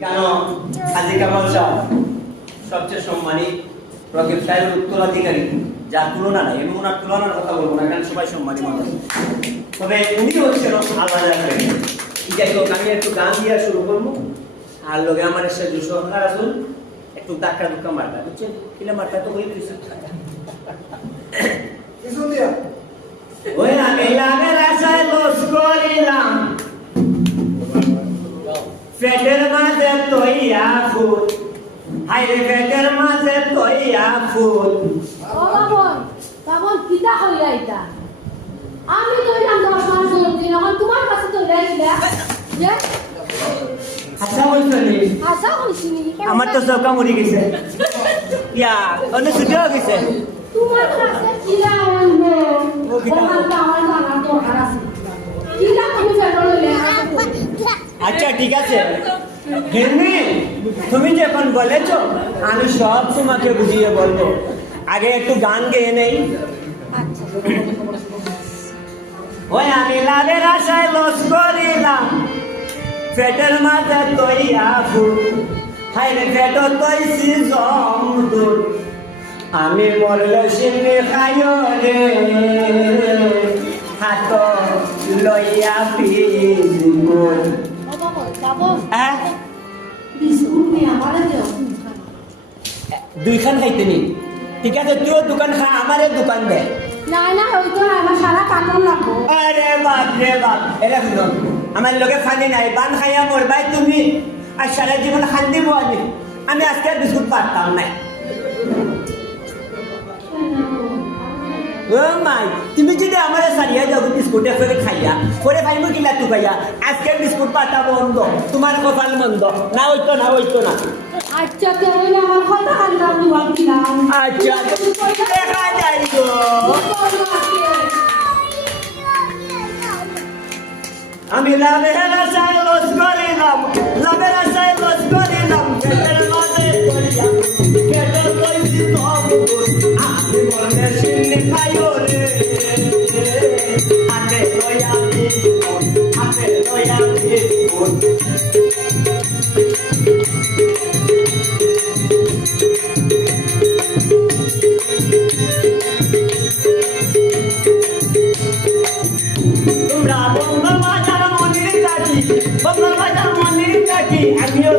কেন হাজী কামাল শাহ সবচেয়ে সম্মানিত রকিব সাহেবের উত্তরাধিকারী, যার তুলনা নাই। আমি ওনার তুলনার কথা বলবো না, কারণ সবাই সম্মানী মানুষ, তবে উনি হচ্ছেন আলাদা একটা। যাই হোক, আমি একটু গান দিয়ে শুরু করবো, আর লোকে আমার এসে দুশো আসুন একটু ধাক্কা ধুক্কা মারটা, বুঝছেন? কিনা মারটা তো হয়ে গেছে। ওই আমি লাভের আশায় লস করিলাম, পেটের মাঝে তৈয়া ফুল, হাইরে পেটের মাঝে তৈয়া ফুল। ও বাবন, বাবন কিতা হইয়া এটা? আমি কইলাম 10 মাস জলদি, এখন তোমার কাছে তো লাইলা। যে আচ্ছা বলছনি, আশা কইছিনি। আমার তো চৌকা মরি গেছে। ইয়া, অন্য ছুটি হয়ে গেছে। তোমার কাছে কিলা আনবো? আমার তো আমার জানার দরকার আছে। কিলা তুমি ফেরত লইলে? আচ্ছা ঠিক আছে, হেমি তুমি যখন বলেছো আমি সব তোমাকে বুঝিয়ে বলবো। আগে একটু গান গেয়ে নেই। ওই আমি লাভের আশায় লস করিলাম, পেটের মাঝে তৈয়া ফুল, হাইরে পেট তৈছি জমদুল, আমি মরলে সিন্নি খাইও রে, হাত লইয়া পিজগুল। ও বাবন, বাবন হ্যাঁ, বিস্কুট নিয়ে আমারে দেও। দুইখান খাইতে নি, ঠিক আছে? তুইও দোকান খা, আমারে দোকান দে। না না, ওই তো আমার সারা কাটন লাগবো। আরে বাপ রে বাপ, এরা শুনো, আমার লগে ফানি নাই, বান খাইয়া মরবাই তুমি, আর সারা জীবন খান দিব আমি। আমি আজকে বিস্কুট পারতাম নাই। ও মাই, তুমি যদি আমার সারিয়া যাও বিস্কুটে করে খাইয়া করে খাইব কিলা তু খাইয়া, আজকে বিস্কুট পাতা বন্ধ, তোমার কপাল মন্দ। না হইতো না, হইতো না। আচ্ছা তাহলে আমার কথা আনলাম দুবার দিলাম। আচ্ছা দেখা যাই গো। আমি লাভের আশায় লস করিলাম, লাভের আশায় লস করিলাম, পেটের মাঝে করিয়া পেটের কইছি তবুল, আমি মনে সিন্নি খাইও রে, হাতে লইয়া বিস্কুট, হাতে লইয়া বিস্কুট। তোমরা বঙ্গবাজার মন্দির থাকি, বঙ্গবাজার মন্দির থাকি, আমিও